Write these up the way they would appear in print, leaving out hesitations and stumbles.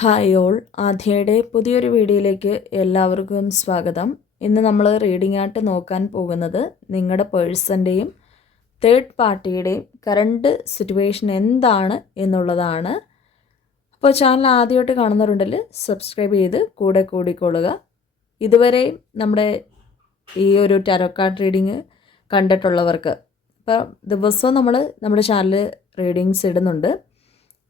Hi all, ആദ്യയുടെ പുതിയൊരു വീഡിയോയിലേക്ക് എല്ലാവർക്കും സ്വാഗതം. ഇന്ന് നമ്മൾ റീഡിംഗ് ആയിട്ട് നോക്കാൻ പോകുന്നത് നിങ്ങളുടെ പേഴ്സൻ്റെയും തേർഡ് പാർട്ടിയുടെയും കറണ്ട് സിറ്റുവേഷൻ എന്താണ് എന്നുള്ളതാണ്. അപ്പോൾ ചാനൽ ആദ്യമായിട്ട് കാണുന്നവരുണ്ടെങ്കിൽ സബ്സ്ക്രൈബ് ചെയ്ത് കൂടെ കൂടിക്കൊള്ളുക. ഇതുവരെയും നമ്മുടെ ഈ ഒരു ടാരോ കാർഡ് റീഡിങ് കണ്ടിട്ടുള്ളവർക്ക് ഇപ്പോൾ ദിവസവും നമ്മുടെ ചാനൽ റീഡിങ്സ് ഇടുന്നുണ്ട്.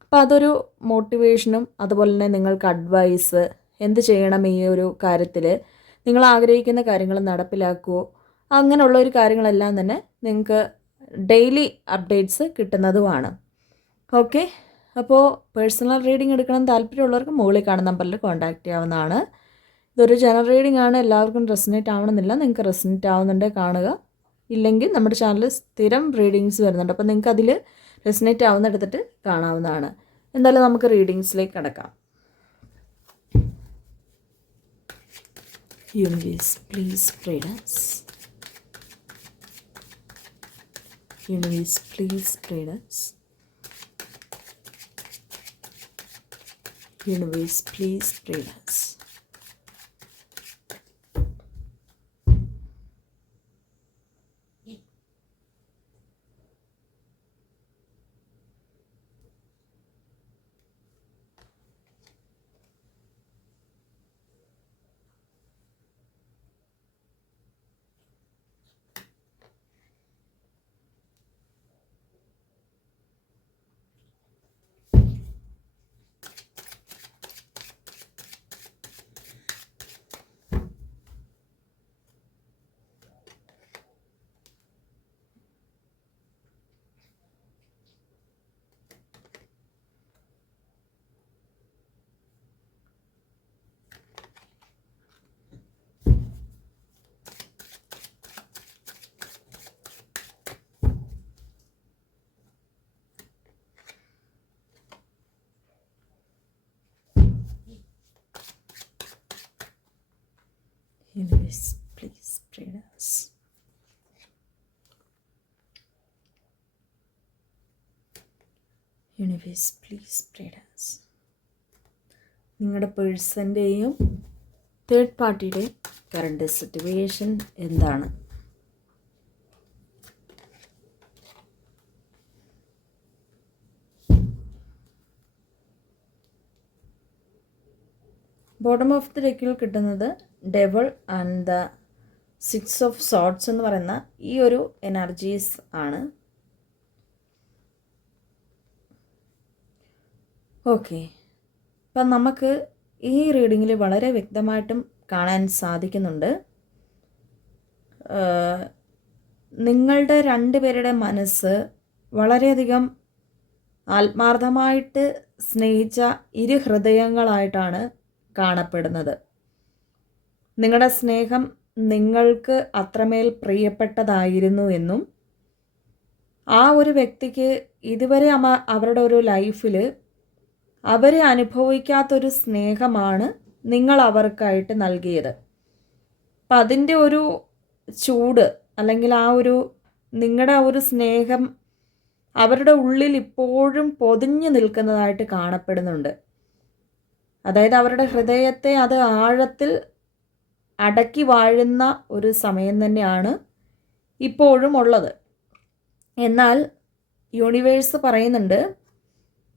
അപ്പോൾ അതൊരു മോട്ടിവേഷനും അതുപോലെ തന്നെ നിങ്ങൾക്ക് അഡ്വൈസ് എന്ത് ചെയ്യണം ഈ ഒരു കാര്യത്തിൽ, നിങ്ങൾ ആഗ്രഹിക്കുന്ന കാര്യങ്ങൾ നടപ്പിലാക്കുമോ, അങ്ങനെയുള്ള ഒരു കാര്യങ്ങളെല്ലാം തന്നെ നിങ്ങൾക്ക് ഡെയിലി അപ്ഡേറ്റ്സ് കിട്ടുന്നതുമാണ്. ഓക്കെ, അപ്പോൾ പേഴ്സണൽ റീഡിംഗ് എടുക്കണം താല്പര്യമുള്ളവർക്ക് മുകളിൽ കാണുന്ന നമ്പറിൽ കോൺടാക്റ്റ് ചെയ്യാവുന്നതാണ്. ഇതൊരു ജനറൽ റീഡിംഗ് ആണ്, എല്ലാവർക്കും റെസനേറ്റ് ആവണമെന്നില്ല. നിങ്ങൾക്ക് റെസനേറ്റ് ആവുന്നുണ്ടെങ്കിൽ കാണുക, ഇല്ലെങ്കിൽ നമ്മുടെ ചാനലിൽ സ്ഥിരം റീഡിങ്സ് വരുന്നുണ്ട്. അപ്പോൾ നിങ്ങൾക്ക് അതിൽ റെസനേറ്റ് ആവുന്ന എടുത്തിട്ട് കാണാവുന്നതാണ്. എന്തായാലും നമുക്ക് റീഡിങ്സിലേക്ക് കടക്കാം. Universe please guide us. Universe please guide us. Universe please guide us. Universe, please guide us. Universe, please guide us. നിങ്ങളുടെ പേഴ്സൻ്റെയും തേർഡ് പാർട്ടിയുടെയും കറണ്ട് സിറ്റുവേഷൻ എന്താണ്? ബോട്ടം ഓഫ് ദി ഡെക്കിൽ കിട്ടുന്നത് devil and the 6 of sorts എന്ന് പറയുന്ന ഈ ഒരു energies ആണ്. Okay, അപ്പം നമുക്ക് ഈ റീഡിങ്ങിൽ വളരെ വ്യക്തമായിട്ടും കാണാൻ സാധിക്കുന്നുണ്ട്, നിങ്ങളുടെ രണ്ടുപേരുടെ മനസ്സ് വളരെയധികം ആത്മാർത്ഥമായിട്ട് സ്നേഹിച്ച ഇരു ഹൃദയങ്ങളായിട്ടാണ് കാണപ്പെടുന്നത്. നിങ്ങളുടെ സ്നേഹം നിങ്ങൾക്ക് അത്രമേൽ പ്രിയപ്പെട്ടതായിരുന്നു എന്നും ആ ഒരു വ്യക്തിക്ക് ഇതുവരെ അവരുടെ ഒരു ലൈഫിൽ അവരെ അനുഭവിക്കാത്തൊരു സ്നേഹമാണ് നിങ്ങൾ അവർക്കായിട്ട് നൽകിയത്. അപ്പം അതിൻ്റെ ഒരു ചൂട് അല്ലെങ്കിൽ ആ ഒരു നിങ്ങളുടെ ഒരു സ്നേഹം അവരുടെ ഉള്ളിൽ ഇപ്പോഴും പൊതിഞ്ഞു നിൽക്കുന്നതായിട്ട് കാണപ്പെടുന്നുണ്ട്. അതായത് അവരുടെ ഹൃദയത്തെ അത് ആഴത്തിൽ അടക്കി വാഴുന്ന ഒരു സമയം തന്നെയാണ് ഇപ്പോഴും ഉള്ളത്. എന്നാൽ യൂണിവേഴ്സ് പറയുന്നുണ്ട്,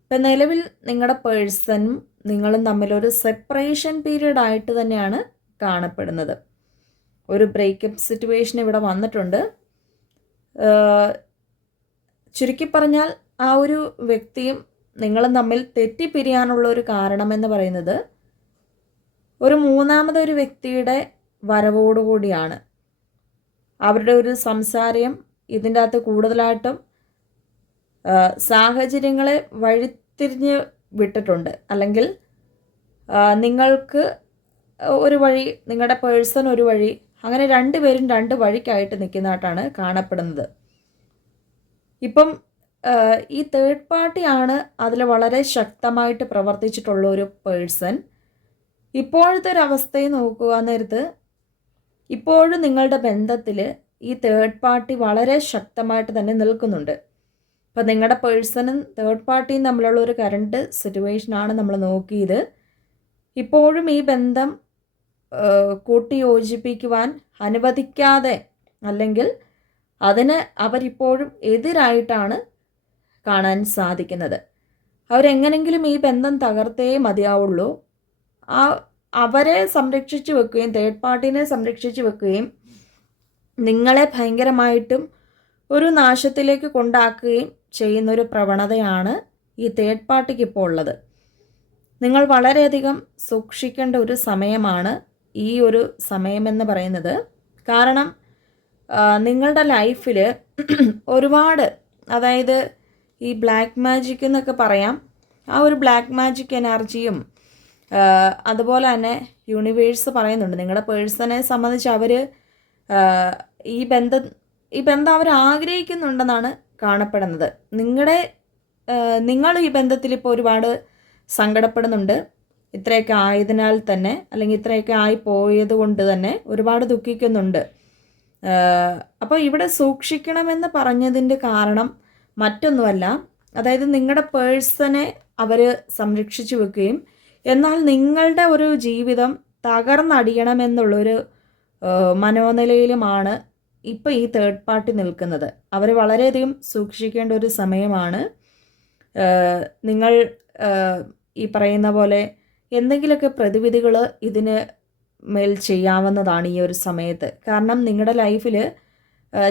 ഇപ്പം നിലവിൽ നിങ്ങളുടെ പേഴ്സണും നിങ്ങളും തമ്മിലൊരു സെപ്പറേഷൻ പീരീഡ് ആയിട്ട് തന്നെയാണ് കാണപ്പെടുന്നത്. ഒരു ബ്രേക്കപ്പ് സിറ്റുവേഷൻ ഇവിടെ വന്നിട്ടുണ്ട്. ചുരുക്കി പറഞ്ഞാൽ ആ ഒരു വ്യക്തിയും നിങ്ങളും തമ്മിൽ തെറ്റിപ്പിരിയാനുള്ള ഒരു കാരണമെന്ന് പറയുന്നത് ഒരു മൂന്നാമതൊരു വ്യക്തിയുടെ വരവോടുകൂടിയാണ്. അവരുടെ ഒരു സംസാരം ഇതിൻ്റെ അകത്ത് കൂടുതലായിട്ടും സാഹചര്യങ്ങളെ വഴിത്തിരിഞ്ഞ് വിട്ടിട്ടുണ്ട്. അല്ലെങ്കിൽ നിങ്ങൾക്ക് ഒരു വഴി, നിങ്ങളുടെ പേഴ്സൺ ഒരു വഴി, അങ്ങനെ രണ്ടുപേരും രണ്ട് വഴിക്കായിട്ട് നിൽക്കുന്നതായിട്ടാണ് കാണപ്പെടുന്നത്. ഇപ്പം ഈ തേർഡ് പാർട്ടിയാണ് അതിൽ വളരെ ശക്തമായിട്ട് പ്രവർത്തിച്ചിട്ടുള്ള ഒരു പേഴ്സൺ. ഇപ്പോഴത്തെ ഒരു അവസ്ഥയെ നോക്കുക നേരത്ത് ഇപ്പോഴും നിങ്ങളുടെ ബന്ധത്തിൽ ഈ തേർഡ് പാർട്ടി വളരെ ശക്തമായിട്ട് തന്നെ നിൽക്കുന്നുണ്ട്. അപ്പോൾ നിങ്ങളുടെ പേഴ്സണും തേർഡ് പാർട്ടിയും തമ്മിലുള്ള ഒരു കറണ്ട് സിറ്റുവേഷനാണ് നമ്മൾ നോക്കിയത്. ഇപ്പോഴും ഈ ബന്ധം കൂട്ടിയോജിപ്പിക്കുവാൻ അനുവദിക്കാതെ, അല്ലെങ്കിൽ അതിന് അവരിപ്പോഴും എതിരായിട്ടാണ് കാണാൻ സാധിക്കുന്നത്. അവരെങ്ങനെങ്കിലും ഈ ബന്ധം തകർത്തേ മതിയാവുള്ളൂ. അവരെ സംരക്ഷിച്ചു വെക്കുകയും തേർഡ് പാർട്ടീനെ സംരക്ഷിച്ചു വെക്കുകയും നിങ്ങളെ ഭയങ്കരമായിട്ടും ഒരു നാശത്തിലേക്ക് കൊണ്ടാക്കുകയും ചെയ്യുന്നൊരു പ്രവണതയാണ് ഈ തേർഡ് പാർട്ടിക്ക് ഇപ്പോൾ ഉള്ളത്. നിങ്ങൾ വളരെയധികം സൂക്ഷിക്കേണ്ട ഒരു സമയമാണ് ഈ ഒരു സമയമെന്ന് പറയുന്നത്. കാരണം നിങ്ങളുടെ ലൈഫിൽ ഒരുപാട്, അതായത് ഈ ബ്ലാക്ക് മാജിക് എന്നൊക്കെ പറയാം, ആ ഒരു ബ്ലാക്ക് മാജിക് എനർജിയും അതുപോലെ തന്നെ യൂണിവേഴ്സ് പറയുന്നുണ്ട് നിങ്ങളുടെ പേഴ്സണെ സംബന്ധിച്ച് അവർ ഈ ബന്ധം അവർ ആഗ്രഹിക്കുന്നുണ്ടെന്നാണ് കാണപ്പെടുന്നത്. നിങ്ങൾ ഈ ബന്ധത്തിൽ ഇപ്പോൾ ഒരുപാട് സങ്കടപ്പെടുന്നുണ്ട്. ഇത്രയൊക്കെ ആയതിനാൽ തന്നെ, അല്ലെങ്കിൽ ഇത്രയൊക്കെ ആയി പോയത് കൊണ്ട് തന്നെ ഒരുപാട് ദുഃഖിക്കുന്നുണ്ട്. അപ്പോൾ ഇവിടെ സൂക്ഷിക്കണമെന്ന് പറഞ്ഞതിൻ്റെ കാരണം മറ്റൊന്നുമല്ല, അതായത് നിങ്ങളുടെ പേഴ്സണെ അവർ സംരക്ഷിച്ചു വെക്കുകയും എന്നാൽ നിങ്ങളുടെ ഒരു ജീവിതം തകർന്നടിയണമെന്നുള്ളൊരു മനോനിലയിലുമാണ് ഇപ്പോൾ ഈ തേർഡ് പാർട്ടി നിൽക്കുന്നത്. അവർ വളരെയധികം സൂക്ഷിക്കേണ്ട ഒരു സമയമാണ്. നിങ്ങൾ ഈ പറയുന്ന പോലെ എന്തെങ്കിലുമൊക്കെ പ്രതിവിധികൾ ഇതിന് മേൽ ചെയ്യാവുന്നതാണ് ഈ ഒരു സമയത്ത്. കാരണം നിങ്ങളുടെ ലൈഫിൽ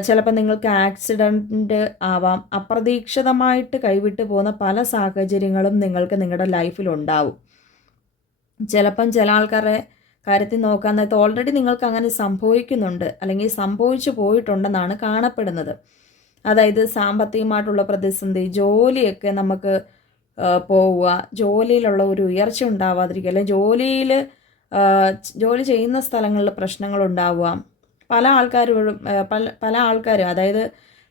ചിലപ്പോൾ നിങ്ങൾക്ക് ആക്സിഡൻറ്റ് ആവാം, അപ്രതീക്ഷിതമായിട്ട് കൈവിട്ട് പോകുന്ന പല സാഹചര്യങ്ങളും നിങ്ങൾക്ക് നിങ്ങളുടെ ലൈഫിലുണ്ടാവും. ചിലപ്പം ചില ആൾക്കാരുടെ കാര്യത്തിൽ നോക്കാൻ നേരത്ത് ഓൾറെഡി നിങ്ങൾക്ക് അങ്ങനെ സംഭവിക്കുന്നുണ്ട്, അല്ലെങ്കിൽ സംഭവിച്ചു പോയിട്ടുണ്ടെന്നാണ് കാണപ്പെടുന്നത്. അതായത് സാമ്പത്തികമായിട്ടുള്ള പ്രതിസന്ധി, ജോലിയൊക്കെ നമുക്ക് പോവുക, ജോലിയിലുള്ള ഒരു ഉയർച്ച ഉണ്ടാവാതിരിക്കുക, അല്ലെങ്കിൽ ജോലി ചെയ്യുന്ന സ്ഥലങ്ങളിൽ പ്രശ്നങ്ങളുണ്ടാവുക, പല ആൾക്കാരും അതായത്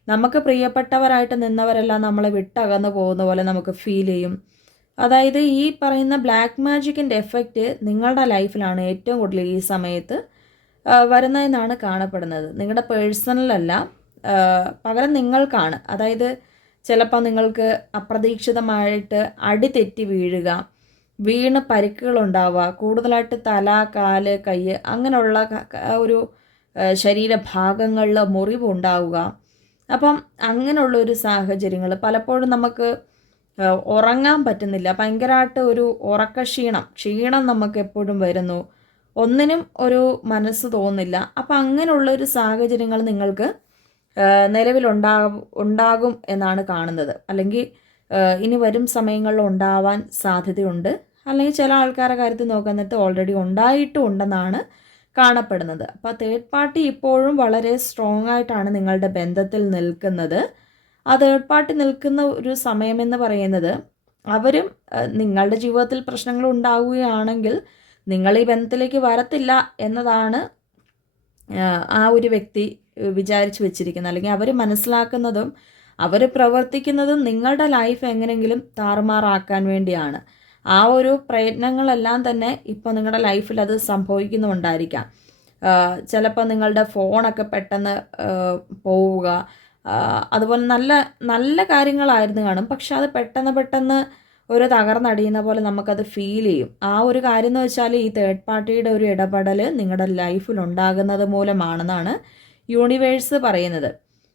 നമുക്ക് പ്രിയപ്പെട്ടവരായിട്ട് നിന്നവരെല്ലാം നമ്മളെ വിട്ടകന്നു പോകുന്ന പോലെ നമുക്ക് ഫീൽ ചെയ്യും. അതായത് ഈ പറയുന്ന ബ്ലാക്ക് മാജിക്കിൻ്റെ എഫക്റ്റ് നിങ്ങളുടെ ലൈഫിലാണ് ഏറ്റവും കൂടുതൽ ഈ സമയത്ത് വരുന്നതെന്നാണ് കാണപ്പെടുന്നത്. നിങ്ങളുടെ പേഴ്സണലല്ല, പകരം നിങ്ങൾക്കാണ്. അതായത് ചിലപ്പോൾ നിങ്ങൾക്ക് അപ്രതീക്ഷിതമായിട്ട് അടി തെറ്റി വീണ് പരിക്കുകളുണ്ടാവുക, കൂടുതലായിട്ട് തല, കാല്, കൈ അങ്ങനെയുള്ള ഒരു ശരീരഭാഗങ്ങളിൽ മുറിവുണ്ടാവുക. അപ്പം അങ്ങനെയുള്ളൊരു സാഹചര്യങ്ങൾ പലപ്പോഴും നമുക്ക് ഉറങ്ങാൻ പറ്റുന്നില്ല, ഭയങ്കരമായിട്ട് ഒരു ക്ഷീണം നമുക്ക് എപ്പോഴും വരുന്നു, ഒന്നിനും ഒരു മനസ്സ് തോന്നില്ല. അപ്പം അങ്ങനെയുള്ളൊരു സാഹചര്യങ്ങൾ നിങ്ങൾക്ക് നിലവിലുണ്ടാകും എന്നാണ് കാണുന്നത്. അല്ലെങ്കിൽ ഇനി വരും സമയങ്ങളിൽ ഉണ്ടാവാൻ സാധ്യതയുണ്ട്. അല്ലെങ്കിൽ ചില ആൾക്കാരുടെ കാര്യത്തിൽ നോക്കാൻ നേരത്ത് ഓൾറെഡി ഉണ്ടായിട്ടുണ്ടെന്നാണ് കാണപ്പെടുന്നത്. അപ്പോൾ തേർഡ് പാർട്ടി ഇപ്പോഴും വളരെ സ്ട്രോങ് ആയിട്ടാണ് നിങ്ങളുടെ ബന്ധത്തിൽ നിൽക്കുന്നത്. ആ തേർഡ് പാർട്ടി നിൽക്കുന്ന ഒരു സമയമെന്ന് പറയുന്നത് അവരും നിങ്ങളുടെ ജീവിതത്തിൽ പ്രശ്നങ്ങൾ ഉണ്ടാവുകയാണെങ്കിൽ നിങ്ങൾ ഈ ബന്ധത്തിലേക്ക് വരത്തില്ല എന്നതാണ് ആ ഒരു വ്യക്തി വിചാരിച്ചു വെച്ചിരിക്കുന്നത്. അല്ലെങ്കിൽ അവർ മനസ്സിലാക്കുന്നതും അവർ പ്രവർത്തിക്കുന്നതും നിങ്ങളുടെ ലൈഫ് എങ്ങനെയെങ്കിലും താറുമാറാക്കാൻ വേണ്ടിയാണ്. ആ ഒരു പ്രയത്നങ്ങളെല്ലാം തന്നെ ഇപ്പോൾ നിങ്ങളുടെ ലൈഫിൽ അത് സംഭവിക്കുന്നുണ്ടായിരിക്കാം. ചിലപ്പോൾ നിങ്ങളുടെ ഫോണൊക്കെ പെട്ടെന്ന് പോവുക, അതുപോലെ നല്ല നല്ല കാര്യങ്ങളായിരുന്നു കാണും, പക്ഷെ അത് പെട്ടെന്ന് ഒരു തകർന്നടിയുന്ന പോലെ നമുക്കത് ഫീൽ ചെയ്യും. ആ ഒരു കാര്യം എന്ന് വെച്ചാൽ ഈ തേർഡ് പാർട്ടിയുടെ ഒരു ഇടപെടൽ നിങ്ങളുടെ ലൈഫിൽ ഉണ്ടാകുന്നത് മൂലമാണെന്നാണ് യൂണിവേഴ്സ് പറയുന്നത്.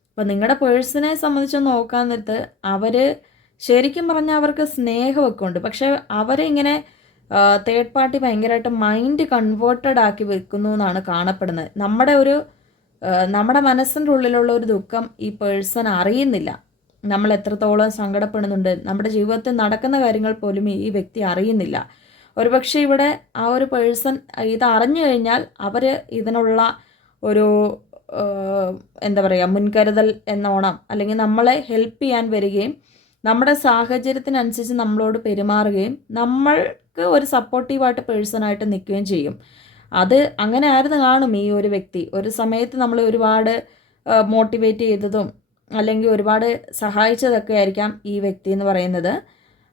അപ്പോൾ നിങ്ങളുടെ പേഴ്സണെ സംബന്ധിച്ച് നോക്കാൻ നേരത്ത് അവർ ശരിക്കും പറഞ്ഞാൽ അവർക്ക് സ്നേഹമൊക്കെ ഉണ്ട്, പക്ഷെ അവരിങ്ങനെ തേർഡ് പാർട്ടി ഭയങ്കരമായിട്ട് മൈൻഡ് കൺവേർട്ടഡ് ആക്കി വെക്കുന്നു എന്നാണ് കാണപ്പെടുന്നത്. നമ്മുടെ മനസ്സിൻ്റെ ഉള്ളിലുള്ള ഒരു ദുഃഖം ഈ പേഴ്സൺ അറിയുന്നില്ല. നമ്മൾ എത്രത്തോളം സങ്കടപ്പെടുന്നുണ്ട്, നമ്മുടെ ജീവിതത്തിൽ നടക്കുന്ന കാര്യങ്ങൾ പോലും ഈ വ്യക്തി അറിയുന്നില്ല. ഒരുപക്ഷെ ഇവിടെ ആ ഒരു പേഴ്സൺ ഇത് അറിഞ്ഞു കഴിഞ്ഞാൽ അവർ ഇതിനുള്ള ഒരു എന്താ പറയുക മുൻകരുതൽ എന്നോണം, അല്ലെങ്കിൽ നമ്മളെ ഹെൽപ്പ് ചെയ്യാൻ വരികയും നമ്മുടെ സാഹചര്യത്തിനനുസരിച്ച് നമ്മളോട് പെരുമാറുകയും നമ്മൾക്ക് ഒരു സപ്പോർട്ടീവായിട്ട് പേഴ്സണായിട്ട് നിൽക്കുകയും ചെയ്യും. അത് അങ്ങനെ ആയിരുന്നു കാണും ഈ ഒരു വ്യക്തി. ഒരു സമയത്ത് നമ്മൾ ഒരുപാട് മോട്ടിവേറ്റ് ചെയ്തതും അല്ലെങ്കിൽ ഒരുപാട് സഹായിച്ചതൊക്കെ ആയിരിക്കാം ഈ വ്യക്തി എന്ന് പറയുന്നത്.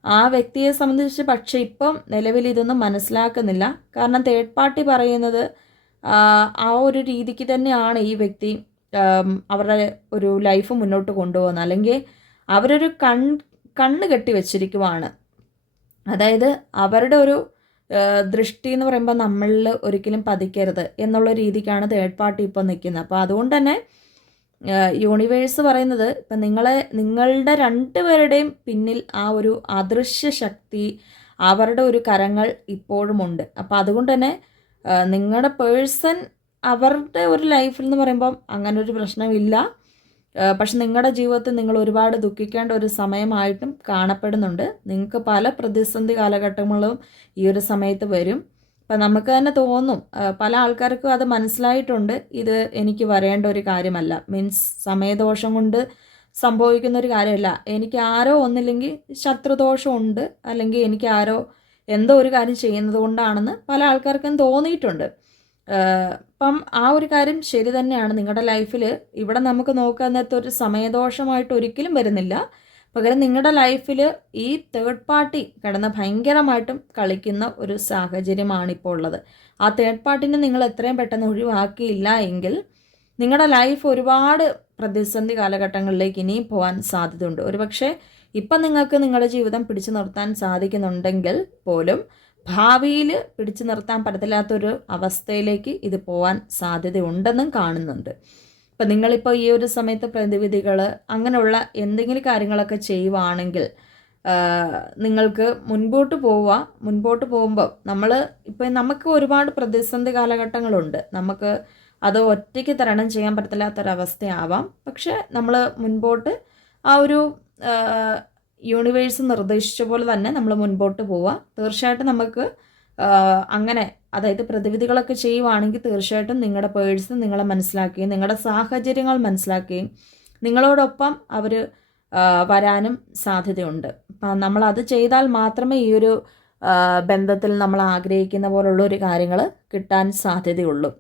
ആ വ്യക്തിയെ സംബന്ധിച്ച് പക്ഷേ ഇപ്പം നിലവിൽ ഇതൊന്നും മനസ്സിലാക്കുന്നില്ല. കാരണം തേർഡ് പാർട്ടി പറയുന്നത് ആ ഒരു രീതിക്ക് തന്നെയാണ് ഈ വ്യക്തി അവരുടെ ഒരു ലൈഫ് മുന്നോട്ട് കൊണ്ടുപോകുന്നത്. അല്ലെങ്കിൽ അവരൊരു കണ്ണ് കെട്ടി വെച്ചിരിക്കുവാണ്. അതായത് അവരുടെ ഒരു ദൃഷ്ടി എന്ന് പറയുമ്പോൾ നമ്മളിൽ ഒരിക്കലും പതിക്കരുത് എന്നുള്ള രീതിക്കാണ് തേർഡ് പാർട്ടി ഇപ്പോൾ നിൽക്കുന്നത്. അപ്പോൾ അതുകൊണ്ട് തന്നെ യൂണിവേഴ്സ് പറയുന്നത് ഇപ്പം നിങ്ങളുടെ രണ്ടുപേരുടെയും പിന്നിൽ ആ ഒരു അദൃശ്യ ശക്തി, അവരുടെ ഒരു കരങ്ങൾ ഇപ്പോഴുമുണ്ട്. അപ്പോൾ അതുകൊണ്ട് തന്നെ നിങ്ങളുടെ പേഴ്സൺ അവരുടെ ഒരു ലൈഫിൽ എന്ന് പറയുമ്പം അങ്ങനെ ഒരു പ്രശ്നമില്ല. പക്ഷെ നിങ്ങളുടെ ജീവിതത്തിൽ നിങ്ങൾ ഒരുപാട് ദുഃഖിക്കേണ്ട ഒരു സമയമായിട്ടും കാണപ്പെടുന്നുണ്ട്. നിങ്ങൾക്ക് പല പ്രതിസന്ധി കാലഘട്ടങ്ങളും ഈ ഒരു സമയത്ത് വരും. അപ്പം നമുക്ക് തന്നെ തോന്നും, പല ആൾക്കാർക്കും അത് മനസ്സിലായിട്ടുണ്ട്, ഇത് എനിക്ക് വരേണ്ട ഒരു കാര്യമല്ല, മീൻസ് സമയദോഷം കൊണ്ട് സംഭവിക്കുന്ന ഒരു കാര്യമല്ല, എനിക്ക് ആരോ ഒന്നില്ലെങ്കിൽ ശത്രുദോഷമുണ്ട്, അല്ലെങ്കിൽ എനിക്ക് ആരോ എന്തോ ഒരു കാര്യം ചെയ്യുന്നത് കൊണ്ടാണെന്ന് പല ആൾക്കാർക്കും തോന്നിയിട്ടുണ്ട്. അപ്പം ആ ഒരു കാര്യം ശരി തന്നെയാണ്. നിങ്ങളുടെ ലൈഫിൽ ഇവിടെ നമുക്ക് നോക്കാൻ നേരത്തെ ഒരു സമയദോഷമായിട്ട് ഒരിക്കലും വരുന്നില്ല. പകരം നിങ്ങളുടെ ലൈഫിൽ ഈ തേർഡ് പാർട്ടി കിടന്ന് ഭയങ്കരമായിട്ടും കളിക്കുന്ന ഒരു സാഹചര്യമാണ് ഇപ്പോൾ ഉള്ളത്. ആ തേർഡ് പാർട്ടിനെ നിങ്ങൾ എത്രയും പെട്ടെന്ന് ഒഴിവാക്കിയില്ല എങ്കിൽ നിങ്ങളുടെ ലൈഫ് ഒരുപാട് പ്രതിസന്ധി കാലഘട്ടങ്ങളിലേക്ക് ഇനിയും പോകാൻ സാധ്യതയുണ്ട്. ഒരുപക്ഷെ ഇപ്പം നിങ്ങൾക്ക് നിങ്ങളുടെ ജീവിതം പിടിച്ചു നിർത്താൻ സാധിക്കുന്നുണ്ടെങ്കിൽ പോലും ഭാവിയിൽ പിടിച്ചു നിർത്താൻ പറ്റത്തില്ലാത്തൊരു അവസ്ഥയിലേക്ക് ഇത് പോകാൻ സാധ്യതയുണ്ടെന്നും കാണുന്നുണ്ട്. ഇപ്പം നിങ്ങളിപ്പോൾ ഈ ഒരു സമയത്ത് പ്രതിവിധികൾ അങ്ങനെയുള്ള എന്തെങ്കിലും കാര്യങ്ങളൊക്കെ ചെയ്യുവാണെങ്കിൽ നിങ്ങൾക്ക് മുൻപോട്ട് പോകുമ്പോൾ നമുക്ക് ഒരുപാട് പ്രതിസന്ധി കാലഘട്ടങ്ങളുണ്ട്. നമുക്ക് അത് ഒറ്റയ്ക്ക് തരണം ചെയ്യാൻ പറ്റത്തില്ലാത്തൊരവസ്ഥയാവാം. പക്ഷെ നമ്മൾ മുൻപോട്ട് ആ ഒരു യൂണിവേഴ്സ് നിർദ്ദേശിച്ച പോലെ തന്നെ നമ്മൾ മുൻപോട്ട് പോവുക. തീർച്ചയായിട്ടും നമുക്ക് അങ്ങനെ അതായത് പ്രതിവിധികളൊക്കെ ചെയ്യുവാണെങ്കിൽ തീർച്ചയായിട്ടും നിങ്ങളുടെ പേഴ്സൺ നിങ്ങളെ മനസ്സിലാക്കുകയും നിങ്ങളുടെ സാഹചര്യങ്ങൾ മനസ്സിലാക്കുകയും നിങ്ങളോടൊപ്പം അവർ വരാനും സാധ്യതയുണ്ട്. അപ്പം നമ്മളത് ചെയ്താൽ മാത്രമേ ഈ ഒരു ബന്ധത്തിൽ നമ്മൾ ആഗ്രഹിക്കുന്ന പോലുള്ള ഒരു കാര്യങ്ങൾ കിട്ടാൻ സാധ്യതയുള്ളൂ.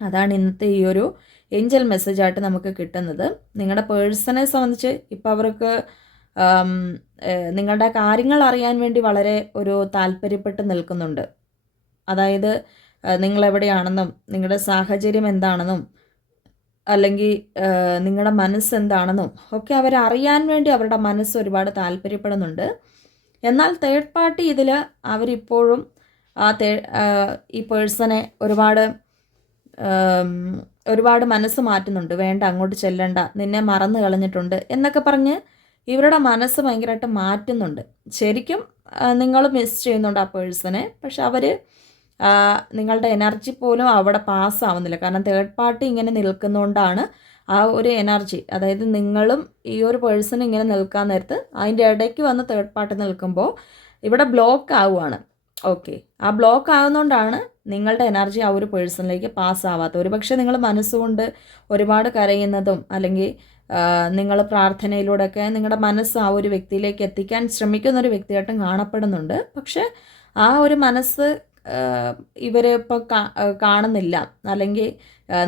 അതാണ് ഇന്നത്തെ ഈ ഒരു ഏഞ്ചൽ മെസ്സേജായിട്ട് നമുക്ക് കിട്ടുന്നത്. നിങ്ങളുടെ പേഴ്സണെ സംബന്ധിച്ച് ഇപ്പോൾ അവർക്ക് നിങ്ങളുടെ കാര്യങ്ങൾ അറിയാൻ വേണ്ടി വളരെ ഒരു താല്പര്യപ്പെട്ട് നിൽക്കുന്നുണ്ട്. അതായത് നിങ്ങളെവിടെയാണെന്നും നിങ്ങളുടെ സാഹചര്യം എന്താണെന്നും അല്ലെങ്കിൽ നിങ്ങളുടെ മനസ്സെന്താണെന്നും ഒക്കെ അവരറിയാൻ വേണ്ടി അവരുടെ മനസ്സ് ഒരുപാട് താല്പര്യപ്പെടുന്നുണ്ട്. എന്നാൽ തേർഡ് പാർട്ടി ഇതിൽ അവരിപ്പോഴും ഈ പേഴ്സണെ ഒരുപാട് മനസ്സ് മാറ്റുന്നുണ്ട്. വേണ്ട, അങ്ങോട്ട് ചെല്ലണ്ട, നിന്നെ മറന്നു കളഞ്ഞിട്ടുണ്ട് എന്നൊക്കെ പറഞ്ഞ് ഇവരുടെ മനസ്സ് ഭയങ്കരമായിട്ട് മാറ്റുന്നുണ്ട്. ശരിക്കും നിങ്ങൾ മിസ് ചെയ്യുന്നുണ്ട് ആ പേഴ്സണെ. പക്ഷെ അവർ നിങ്ങളുടെ എനർജി പോലും അവിടെ പാസ്സാവുന്നില്ല. കാരണം തേർഡ് പാർട്ടി ഇങ്ങനെ നിൽക്കുന്നതുകൊണ്ടാണ് ആ ഒരു എനർജി, അതായത് നിങ്ങളും ഈ ഒരു പേഴ്സൺ ഇങ്ങനെ നിൽക്കാൻ നേരത്ത് അതിൻ്റെ ഇടയ്ക്ക് വന്ന് തേർഡ് പാർട്ടി നിൽക്കുമ്പോൾ ഇവിടെ ബ്ലോക്ക് ആവുകയാണ്. ഓക്കെ, ആ ബ്ലോക്ക് ആകുന്നതുകൊണ്ടാണ് നിങ്ങളുടെ എനർജി ആ ഒരു പേഴ്സണിലേക്ക് പാസ്സാവാത്തത്. ഒരുപക്ഷെ നിങ്ങൾ മനസ്സുകൊണ്ട് ഒരുപാട് കരയുന്നതും അല്ലെങ്കിൽ നിങ്ങൾ പ്രാർത്ഥനയിലൂടെയൊക്കെ നിങ്ങളുടെ മനസ്സ് ആ ഒരു വ്യക്തിയിലേക്ക് എത്തിക്കാൻ ശ്രമിക്കുന്ന ഒരു വ്യക്തിയായിട്ടും കാണപ്പെടുന്നുണ്ട്. പക്ഷേ ആ ഒരു മനസ്സ് ഇവരിപ്പോൾ കാണുന്നില്ല, അല്ലെങ്കിൽ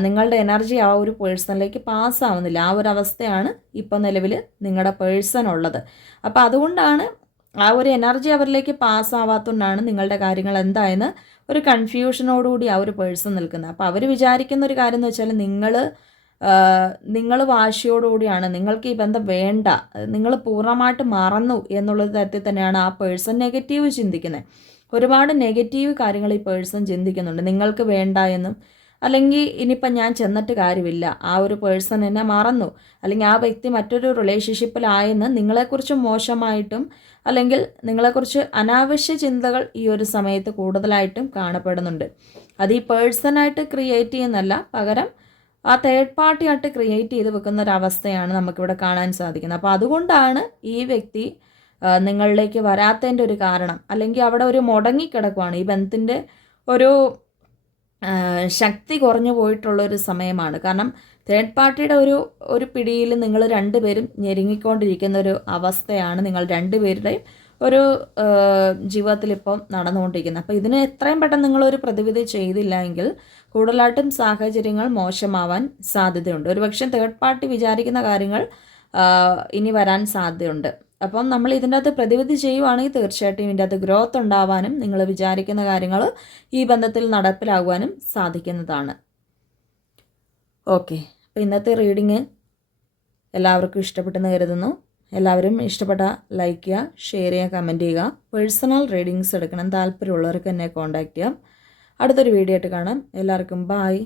നിങ്ങളുടെ എനർജി ആ ഒരു പേഴ്സണിലേക്ക് പാസ്സാവുന്നില്ല. ആ ഒരു അവസ്ഥയാണ് ഇപ്പോൾ നിലവിൽ നിങ്ങളുടെ പേഴ്സൺ ഉള്ളത്. അപ്പോൾ അതുകൊണ്ടാണ് ആ ഒരു എനർജി അവരിലേക്ക് പാസ്സാവാത്തതുകൊണ്ടാണ് നിങ്ങളുടെ കാര്യങ്ങൾ എന്തായെന്ന് ഒരു കൺഫ്യൂഷനോടുകൂടി ആ ഒരു പേഴ്സൺ നിൽക്കുന്നത്. അപ്പോൾ അവർ വിചാരിക്കുന്ന ഒരു കാര്യം എന്ന് വെച്ചാൽ നിങ്ങൾ വാശിയോടുകൂടിയാണ്, നിങ്ങൾക്ക് ഈ ബന്ധം വേണ്ട, നിങ്ങൾ പൂർണ്ണമായിട്ട് മറന്നു എന്നുള്ളൊരു തരത്തിൽ തന്നെയാണ് ആ പേഴ്സൺ നെഗറ്റീവ് ചിന്തിക്കുന്നത്. ഒരുപാട് നെഗറ്റീവ് കാര്യങ്ങൾ ഈ പേഴ്സൺ ചിന്തിക്കുന്നുണ്ട്. നിങ്ങൾക്ക് വേണ്ട എന്നും, അല്ലെങ്കിൽ ഇനിയിപ്പം ഞാൻ ചെന്നിട്ട് കാര്യമില്ല, ആ ഒരു പേഴ്സൺ എന്നെ മറന്നു, അല്ലെങ്കിൽ ആ വ്യക്തി മറ്റൊരു റിലേഷൻഷിപ്പിലായെന്ന് നിങ്ങളെക്കുറിച്ച് മോശമായിട്ടും അല്ലെങ്കിൽ നിങ്ങളെക്കുറിച്ച് അനാവശ്യ ചിന്തകൾ ഈ ഒരു സമയത്ത് കൂടുതലായിട്ടും കാണപ്പെടുന്നുണ്ട്. അത് ഈ പേഴ്സണായിട്ട് ക്രിയേറ്റ് ചെയ്യുന്നതല്ല, പകരം ആ തേർഡ് പാർട്ടിയായിട്ട് ക്രിയേറ്റ് ചെയ്ത് വെക്കുന്ന ഒരവസ്ഥയാണ് നമുക്കിവിടെ കാണാൻ സാധിക്കുന്നത്. അപ്പോൾ അതുകൊണ്ടാണ് ഈ വ്യക്തി നിങ്ങളിലേക്ക് വരാത്തതിൻ്റെ ഒരു കാരണം, അല്ലെങ്കിൽ അവിടെ ഒരു മുടങ്ങിക്കിടക്കുവാണ്. ഈ ബന്ധത്തിൻ്റെ ഒരു ശക്തി കുറഞ്ഞു പോയിട്ടുള്ളൊരു സമയമാണ്. കാരണം തേർഡ് പാർട്ടിയുടെ ഒരു പിടിയിൽ നിങ്ങൾ രണ്ടുപേരും ഞെരുങ്ങിക്കൊണ്ടിരിക്കുന്ന ഒരു അവസ്ഥയാണ് നിങ്ങൾ രണ്ടുപേരുടെയും ഒരു ജീവിതത്തിൽ ഇപ്പം നടന്നുകൊണ്ടിരിക്കുന്നത്. അപ്പോൾ ഇതിന് എത്രയും പെട്ടെന്ന് നിങ്ങളൊരു പ്രതിവിധി ചെയ്തില്ല എങ്കിൽ കൂടുതലായിട്ടും സാഹചര്യങ്ങൾ മോശമാവാൻ സാധ്യതയുണ്ട്. ഒരുപക്ഷെ തേർഡ് പാർട്ടി വിചാരിക്കുന്ന കാര്യങ്ങൾ ഇനി വരാൻ സാധ്യതയുണ്ട്. അപ്പം നമ്മൾ ഇതിൻ്റെ അകത്ത് പ്രതിവിധി ചെയ്യുവാണെങ്കിൽ തീർച്ചയായിട്ടും ഇതിൻ്റെ അകത്ത് ഗ്രോത്ത് ഉണ്ടാവാനും നിങ്ങൾ വിചാരിക്കുന്ന കാര്യങ്ങൾ ഈ ബന്ധത്തിൽ നടപ്പിലാകുവാനും സാധിക്കുന്നതാണ്. ഓക്കെ, അപ്പോൾ ഇന്നത്തെ റീഡിങ് എല്ലാവർക്കും ഇഷ്ടപ്പെട്ടെന്ന് കരുതുന്നു. എല്ലാവരും ഇഷ്ടപ്പെട്ട ലൈക്ക് ചെയ്യുക, ഷെയർ ചെയ്യുക, കമൻറ്റ് ചെയ്യുക. പേഴ്സണൽ റീഡിങ്സ് എടുക്കണം താല്പര്യമുള്ളവർക്ക് എന്നെ കോൺടാക്റ്റ് ചെയ്യാം. അടുത്തൊരു വീഡിയോ ആയിട്ട് കാണാം. എല്ലാവർക്കും ബായ്.